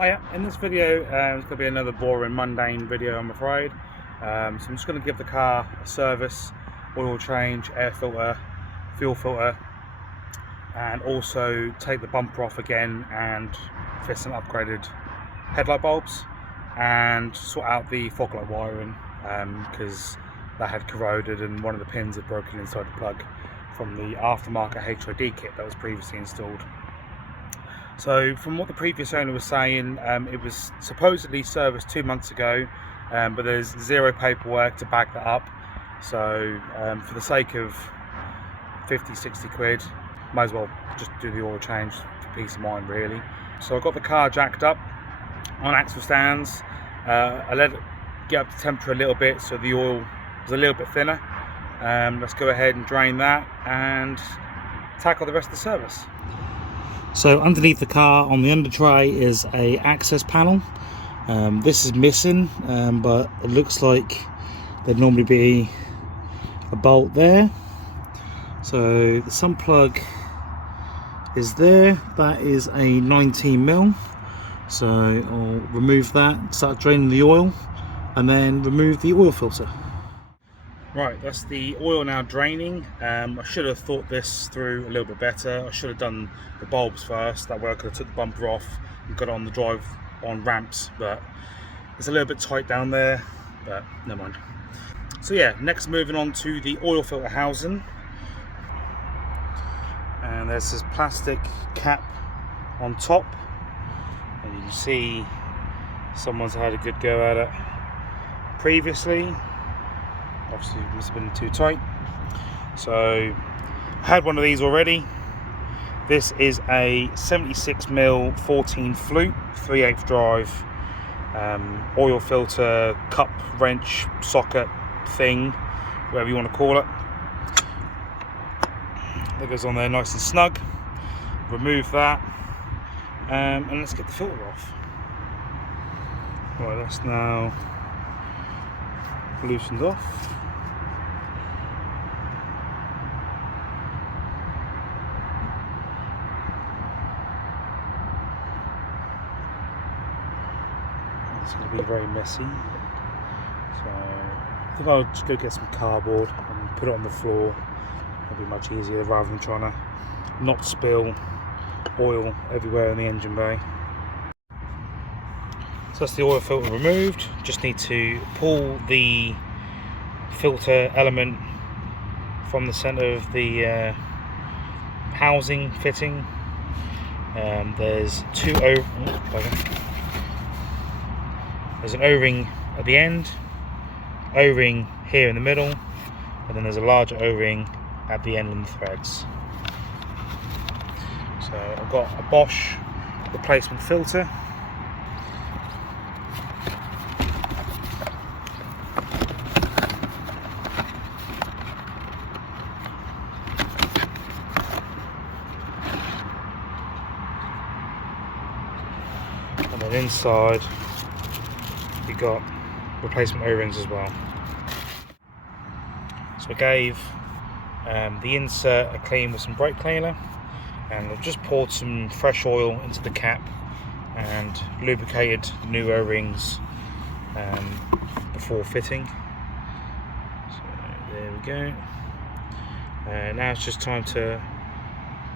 Hiya, in this video it's going to be another boring, mundane video, I'm afraid. So I'm just going to give the car a service, oil change, air filter, fuel filter, and also take the bumper off again and fit some upgraded headlight bulbs and sort out the fog light wiring because that had corroded and one of the pins had broken inside the plug from the aftermarket HID kit that was previously installed. So from what the previous owner was saying, it was supposedly serviced 2 months ago, but there's zero paperwork to back that up. So for the sake of 50-60 quid, might as well just do the oil change for peace of mind, really. So I got the car jacked up on axle stands. I let it get up to temperature a little bit so the oil was a little bit thinner. Let's go ahead and drain that and tackle the rest of the service. So underneath the car on the under tray is a access panel. This is missing, but it looks like there'd normally be a bolt there. So the sump plug is there. That is a 19mm. So I'll remove that, start draining the oil, and then remove the oil filter. Right, that's the oil now draining. I should have thought this through a little bit better. I should have done the bulbs first. That way I could have took the bumper off and got it on the drive on ramps, but it's a little bit tight down there, but never mind. So yeah, next moving on to the oil filter housing. And there's this plastic cap on top. And you can see someone's had a good go at it previously. Obviously it must have been too tight. So I had one of these already. This is a 76mm 14 flute 3/8 drive oil filter cup wrench socket thing, whatever you want to call it. That goes on there nice and snug. Remove that and let's get the filter off. Right, that's now loosened off. It's going to be very messy, so I think I'll just go get some cardboard and put it on the floor. It'll be much easier rather than trying to not spill oil everywhere in the engine bay. So that's the oil filter removed. Just need to pull the filter element from the center of the housing fitting. There's there's an O-ring at the end, O-ring here in the middle, and then there's a larger O-ring at the end of the threads. So I've got a Bosch replacement filter. And then inside we got replacement O-rings as well. So I gave the insert a clean with some brake cleaner, and I've just poured some fresh oil into the cap and lubricated the new O-rings before fitting. So there we go. Now it's just time to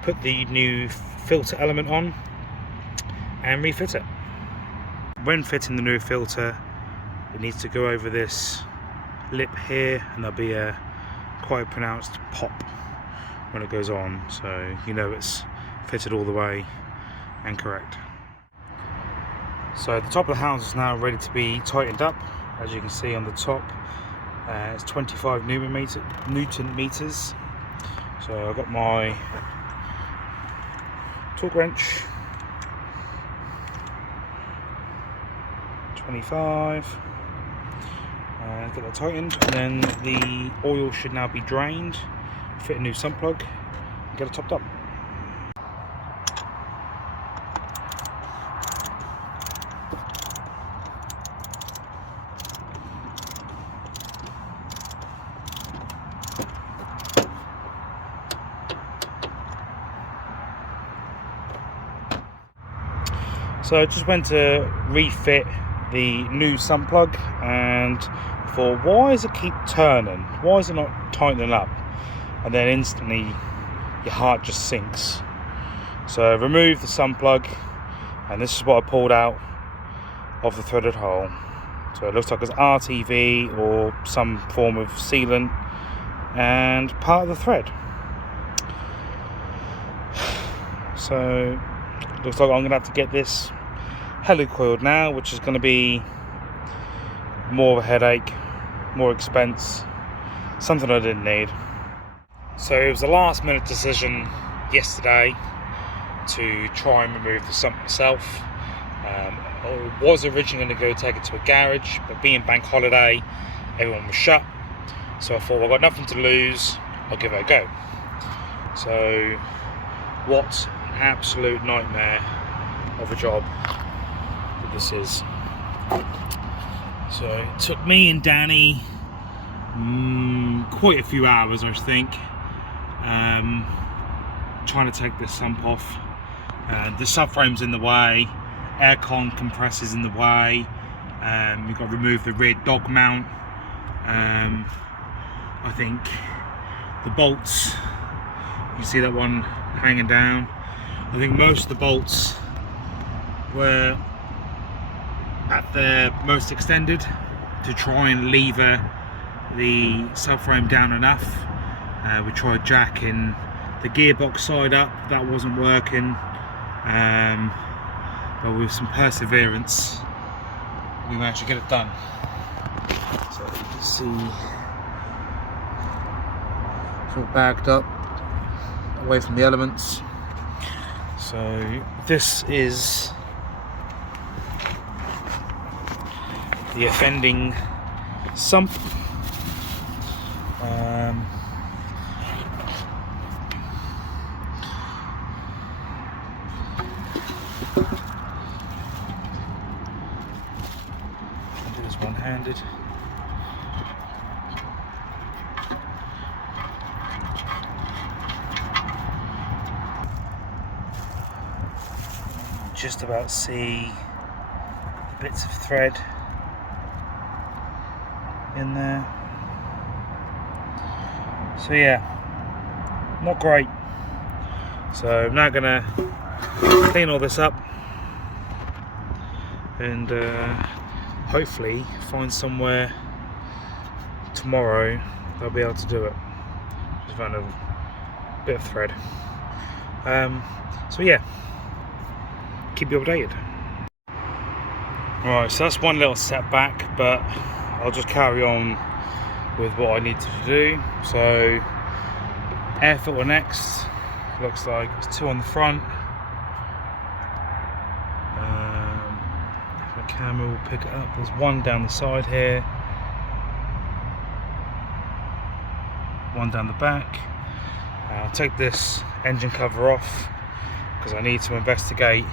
put the new filter element on and refit it. When fitting the new filter, it needs to go over this lip here, and there'll be a quite pronounced pop when it goes on, so you know it's fitted all the way and correct. So the top of the house is now ready to be tightened up. As you can see on the top, it's 25 Newton meters. So I've got my torque wrench, 25, and get that tightened, and then the oil should now be drained, fit a new sump plug and get it topped up. So I just went to refit the new sump plug and thought, why does it keep turning? Why is it not tightening up? And then instantly your heart just sinks. So I removed the sump plug, and this is what I pulled out of the threaded hole. So it looks like it's RTV or some form of sealant and part of the thread. So looks like I'm gonna have to get this helicoiled now, which is going to be more of a headache, more expense, something I didn't need. So it was a last minute decision yesterday to try and remove the sump myself. I was originally going to go take it to a garage, but being bank holiday, everyone was shut. So I thought, well, I've got nothing to lose, I'll give it a go. So what an absolute nightmare of a job this is. So it took me and Danny quite a few hours, I think, trying to take this sump off. The subframe's in the way, aircon compressor's in the way, you've got to remove the rear dog mount. I think the bolts, you see that one hanging down, I think most of the bolts were at their most extended to try and lever the subframe down enough. We tried jacking the gearbox side up, that wasn't working, but with some perseverance we managed to get it done. So you can see it's all bagged up away from the elements. So this is the offending sump. I'll do this one-handed. Just about see the bits of thread in there. So yeah, not great. So I'm now gonna clean all this up and hopefully find somewhere tomorrow I'll be able to do it. Just found a bit of thread. So yeah, keep you updated. Alright, so that's one little setback, but I'll just carry on with what I need to do. So air filter next, looks like it's two on the front. My camera will pick it up. There's one down the side here, one down the back. I'll take this engine cover off because I need to investigate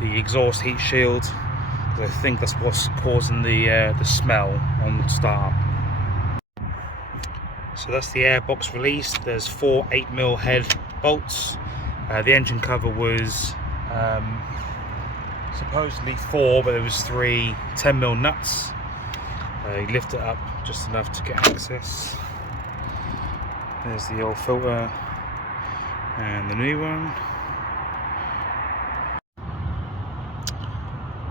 the exhaust heat shield, because I think that's what's causing the smell on startup. So that's the air box released. There's 4 8mm head bolts. The engine cover was supposedly 4, but there was 3 10mm nuts. You lift it up just enough to get access. There's the old filter and the new one.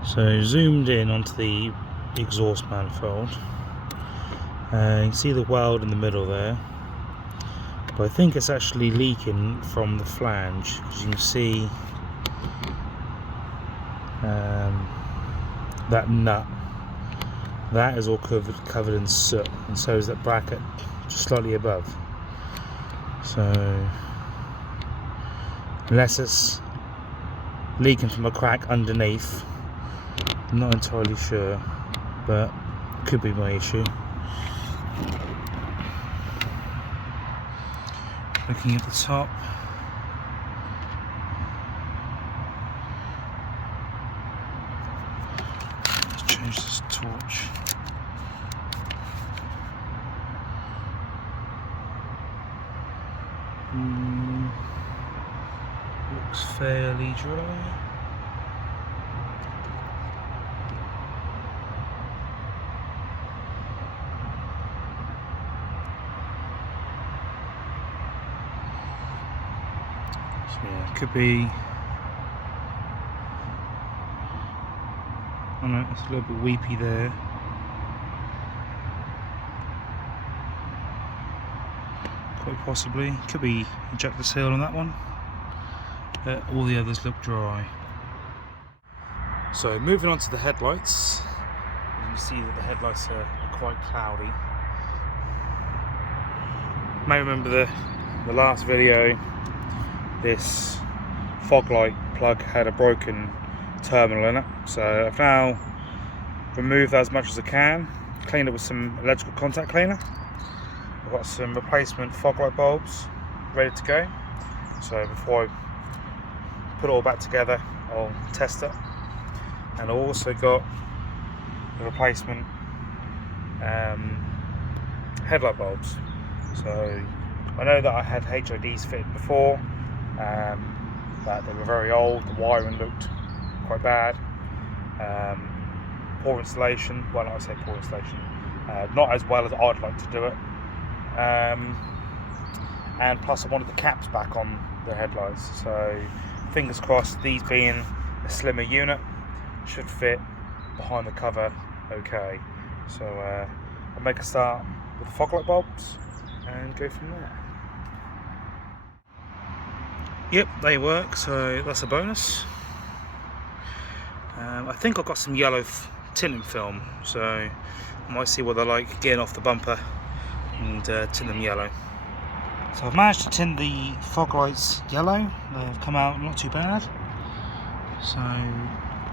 So zoomed in onto the exhaust manifold. You can see the weld in the middle there, but I think it's actually leaking from the flange, because you can see that nut, that is all covered in soot, and so is that bracket just slightly above. So unless it's leaking from a crack underneath, I'm not entirely sure, but it could be my issue. Looking at the top, let's change this torch. Looks fairly dry. So yeah, it could be, I don't know, it's a little bit weepy there. Quite possibly. Could be injector seal on that one. But all the others look dry. So moving on to the headlights. You can see that the headlights are quite cloudy. You may remember the last video, this fog light plug had a broken terminal in it. So I've now removed that as much as I can, cleaned it with some electrical contact cleaner. I've got some replacement fog light bulbs ready to go. So before I put it all back together, I'll test it. And I've also got the replacement headlight bulbs. So I know that I had HIDs fitted before, but they were very old, the wiring looked quite bad, poor installation, well, not I say poor installation, not as well as I'd like to do it, and plus I wanted the caps back on the headlights, so fingers crossed, these being a slimmer unit, should fit behind the cover okay. So I'll make a start with the fog light bulbs and go from there. Yep, they work, so that's a bonus. I think I've got some yellow tinting film, so I might see what they're like getting off the bumper and tint them yellow. So I've managed to tint the fog lights yellow. They've come out not too bad. So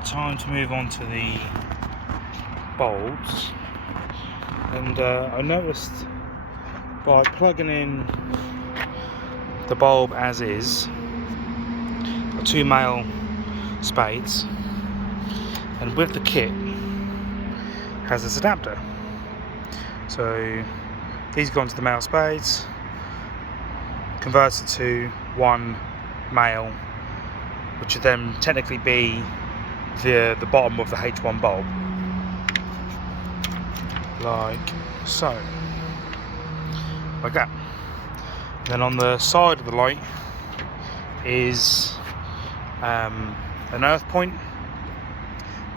time to move on to the bulbs. And I noticed by plugging in the bulb as is, got 2 male spades, and with the kit has this adapter. So these go into the male spades, converts it to 1 male, which would then technically be the bottom of the H1 bulb, like so, like that. Then on the side of the light is an earth point,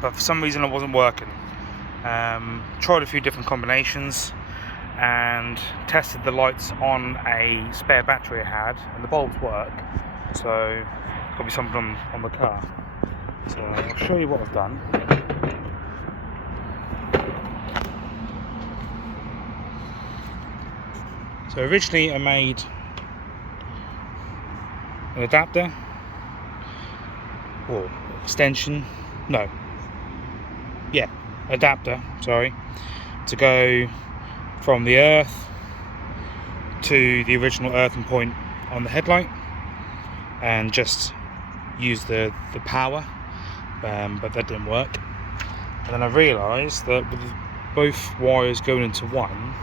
but for some reason it wasn't working. Tried a few different combinations and tested the lights on a spare battery I had, and the bulbs work, so got be something on the car. So I'll show you what I've done. So originally I made an adapter, or extension, adapter, sorry, to go from the earth to the original earthing point on the headlight, and just use the power, but that didn't work. And then I realised that with both wires going into one,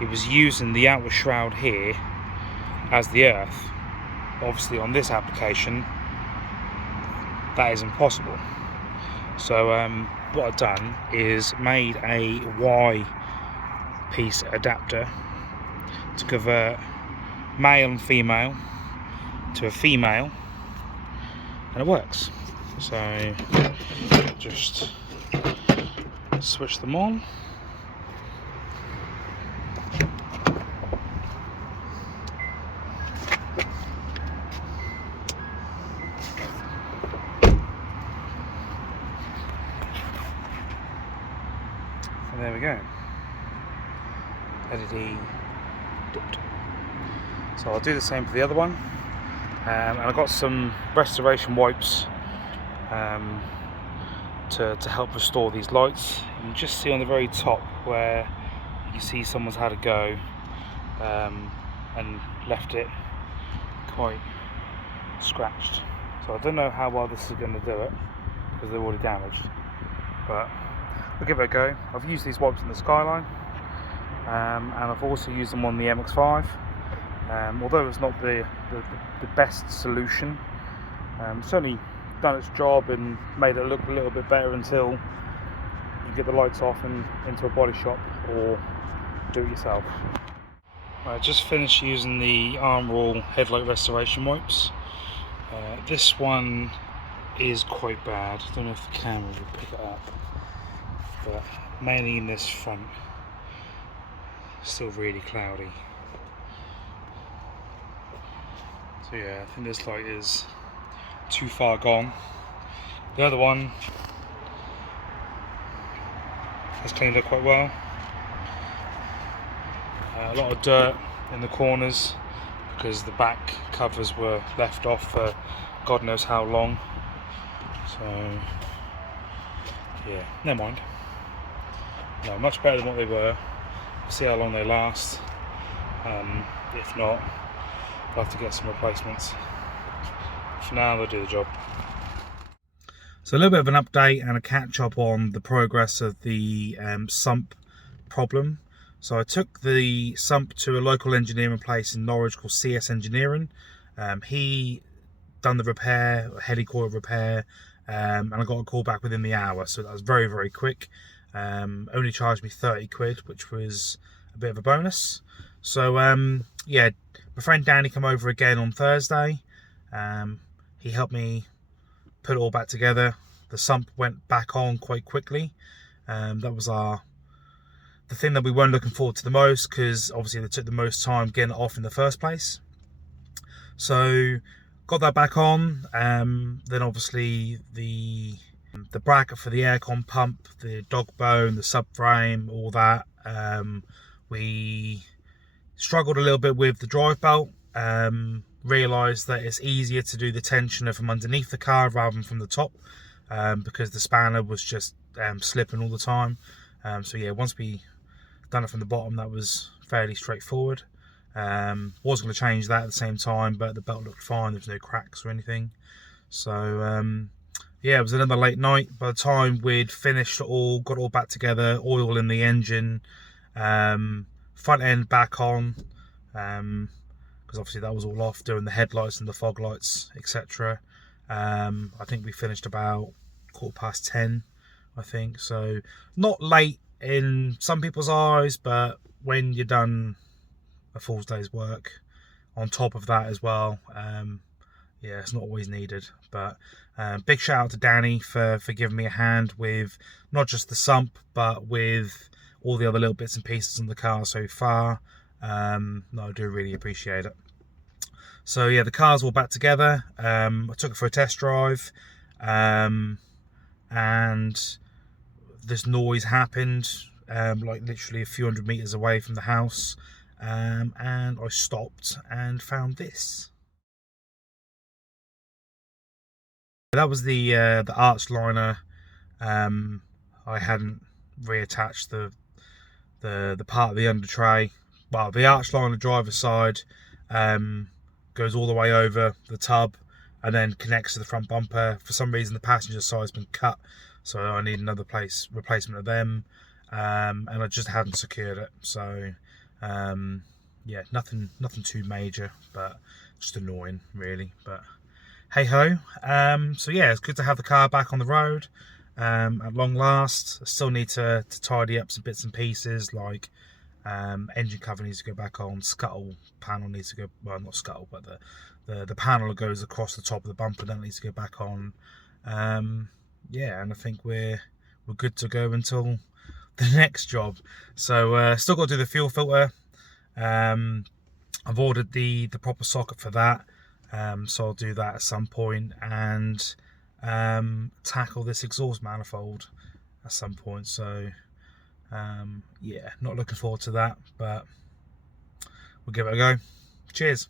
it was using the outer shroud here as the earth. Obviously on this application that is impossible. So what I've done is made a Y piece adapter to convert male and female to a female, and it works. So just switch them on. And there we go. LED dipped. So I'll do the same for the other one. And I've got some restoration wipes to help restore these lights. You can just see on the very top where you can see someone's had a go and left it quite scratched. So I don't know how well this is going to do it because they're already damaged, but we'll give it a go. I've used these wipes in the Skyline, and I've also used them on the MX-5. Although it's not the best solution, certainly done its job and made it look a little bit better until you get the lights off and into a body shop or do it yourself. I just finished using the Arm Rule headlight restoration wipes. This one is quite bad. I don't know if the camera will pick it up, but mainly in this front, still really cloudy. So yeah, I think this light is too far gone. The other one has cleaned up quite well. A lot of dirt in the corners because the back covers were left off for God knows how long. So yeah, never mind. No, much better than what they were. We'll see how long they last. If not, I'll have to get some replacements. For now, they'll do the job. So a little bit of an update and a catch up on the progress of the sump problem. So I took the sump to a local engineering place in Norwich called CS Engineering. He done the repair, helicoil repair, and I got a call back within the hour, so that was very, very quick. Only charged me 30 quid, which was a bit of a bonus. So yeah, my friend Danny came over again on Thursday. He helped me put it all back together. The sump went back on quite quickly. That was the thing that we weren't looking forward to the most, because obviously they took the most time getting it off in the first place. So got that back on. Then obviously the bracket for the aircon pump, the dog bone, the subframe, all that. We struggled a little bit with the drive belt. Realised that it's easier to do the tensioner from underneath the car rather than from the top, because the spanner was just slipping all the time. So yeah, once we done it from the bottom, that was fairly straightforward. Was going to change that at the same time, but the belt looked fine. There was no cracks or anything. So yeah, it was another late night. By the time we'd finished it all, got it all back together, oil in the engine, front end back on, because obviously that was all off, doing the headlights and the fog lights, etc. I think we finished about 10:15, I think. So not late in some people's eyes, but when you're done a full day's work on top of that as well, yeah, it's not always needed. But big shout out to Danny for giving me a hand with not just the sump, but with all the other little bits and pieces in the car so far. No, I do really appreciate it. So yeah, the car's all back together. I took it for a test drive, and this noise happened, like literally a few hundred meters away from the house, and I stopped and found this. That was the arch liner. I hadn't reattached the part of the under tray. Well, the arch liner driver's side goes all the way over the tub and then connects to the front bumper. For some reason, the passenger side's been cut, so I need another replacement of them, and I just hadn't secured it. So yeah, nothing too major, but just annoying really. But hey ho. So yeah, it's good to have the car back on the road at long last. I still need to tidy up some bits and pieces, like engine cover needs to go back on, scuttle panel needs to go, well, not scuttle, but the panel that goes across the top of the bumper, that needs to go back on. Yeah, and I think we're good to go until the next job. So still got to do the fuel filter. I've ordered the proper socket for that, so I'll do that at some point, and tackle this exhaust manifold at some point. So yeah, not looking forward to that, but we'll give it a go. Cheers.